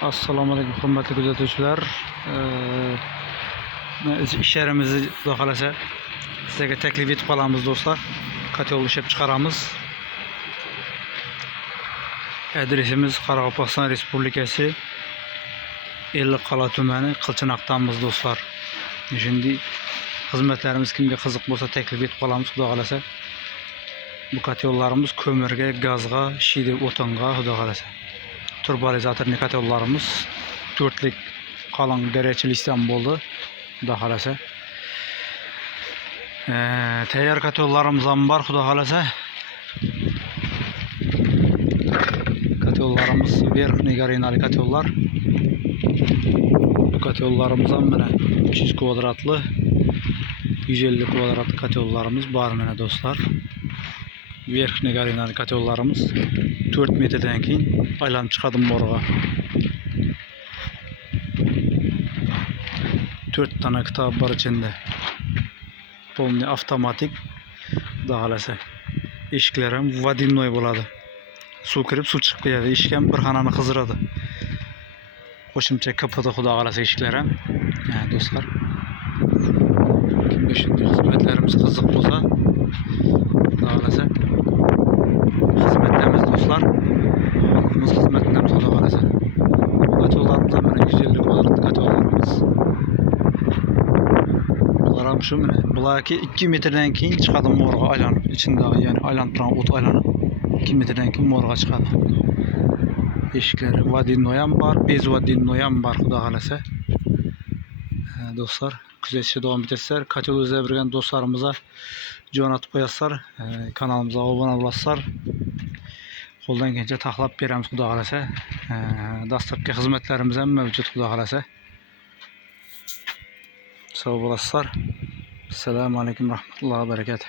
Assalomu alaykum hurmatli kuzatuvchilar. Ish yerimizni xudo xolasa sizlarga taklif etib qolamiz do'stlar. Kotel ishlab chiqaramiz. Adresimiz Qoraqalpog'iston Respublikasi Ellikqal'a tumani Qilchinoqdamiz do'stlar. Shunday xizmatlarimiz kimga qiziq bo'lsa taklif etib qolamiz xudo xolasa. Bu kotellarimiz ko'mirga, gazga, shiyda o'tinga xudo xolasa. Turbolizatorli kotellarimiz 4'lik qalin garachlikdan bo'ldi xudo xolasa. Tayyor kotellarimiz ham bor xudo xolasa. Kotellarimiz verxniy garinali kotellar. Bu kotellarimiz ham mana 300 kvadratli 150 kvadratli kotellarimiz bor mana do'stlar. Verxniy garinali kotellarimiz 4 metrdan keyin aylanib chiqadi morga. 4 tane kitob bor ichida. Polni avtomatik xudo xolasa. Eshiklar ham vodinnoy bo'ladi. Suv kirib suv chiqib ketadi. Eshik ham bir xonani qizdiradi. Qo'shimcha kapota xudo xolasa eshiklar ham. Do'stlar. Kimga shunday xizmatlarimiz qiziq bo'lsa, xudo xolasa xizmatdamiz do'stlar. Xalqimiz xizmatidamiz xudo xolasa. Kotellarimiz ham mana 150 kvadrat kotellarimiz. Bular ham shu mana. Bularki 2 metrdan keyin chiqadi morga aylanib. Ichindagi ya'ni aylanib turgan o't aylanib 2 metrdan keyin morga chiqadi. Eshiklari vodinnoy ham bor, bez vodinnoy ham bor xudo xolasa. Do'stlar, kuzatishda davom etasizlar. Kotel o'zlab birgan do'stlarimizga jo'natib qo'yasizlar. Kanalimizga obuna bo'lasizlar. Qo'ldan kelgancha taxlab beramiz xudo xolasa. Dastlabki xizmatlarimiz ham mavjud xudo xolasa. Sog' bo'lasizlar. Assalomu alaykum rahmatullohi va barakatuh.